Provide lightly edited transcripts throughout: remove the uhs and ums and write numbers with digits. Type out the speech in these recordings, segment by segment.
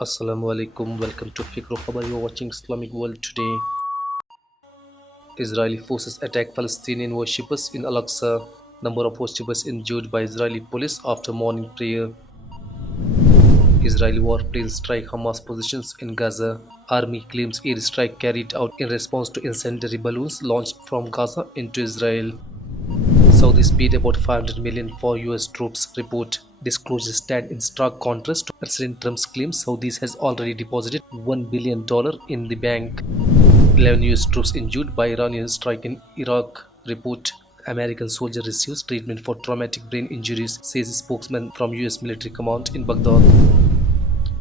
Assalamu alaikum, welcome to Fikro. You are watching Islamic World Today. Israeli forces attack Palestinian worshippers in Al-Aqsa. Number of worshippers injured by Israeli police after morning prayer. Israeli warplanes strike Hamas positions in Gaza. Army claims airstrike carried out in response to incendiary balloons launched from Gaza into Israel. Saudis paid about $500 million for US troops, report. Disclosures stand in stark contrast to President Trump's claims Saudis has already deposited $1 billion in the bank. 11 US troops injured by Iranian strike in Iraq, report. American soldier receives treatment for traumatic brain injuries, says a spokesman from US military command in Baghdad.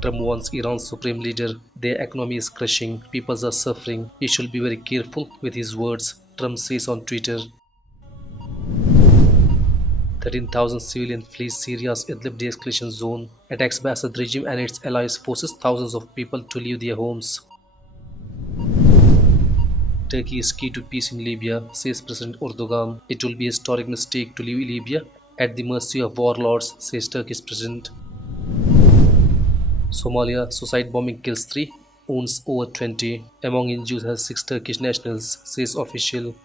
Trump warns Iran's supreme leader, their economy is crashing, people are suffering, he should be very careful with his words, Trump says on Twitter. 13,000 civilians flee Syria's IDLIB de-escalation zone. Attacks by Assad regime and its allies forces thousands of people to leave their homes. Turkey is key to peace in Libya, says President Erdogan. It will be a historic mistake to leave Libya at the mercy of warlords, says Turkish President. Somalia, suicide bombing kills 3, wounds over 20. Among injured are 6 Turkish nationals, says official.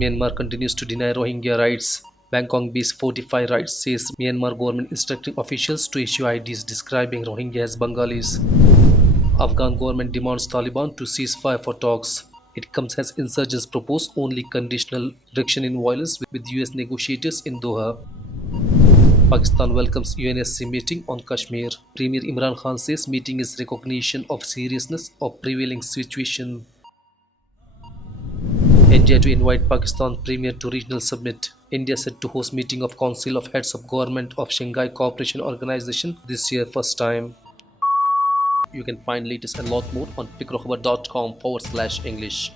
Myanmar continues to deny Rohingya rights. Bangkok-based Fortify Rights says Myanmar government instructing officials to issue IDs describing Rohingya as Bengalis. Afghan government demands Taliban to cease fire for talks. It comes as insurgents propose only conditional reduction in violence with US negotiators in Doha. Pakistan welcomes UNSC meeting on Kashmir. Premier Imran Khan says meeting is recognition of seriousness of prevailing situation. India to invite Pakistan Premier to regional summit. India set to host meeting of Council of Heads of Government of Shanghai Cooperation Organization this year first time. You can find latest and lot more on fikrokhbar.com/English.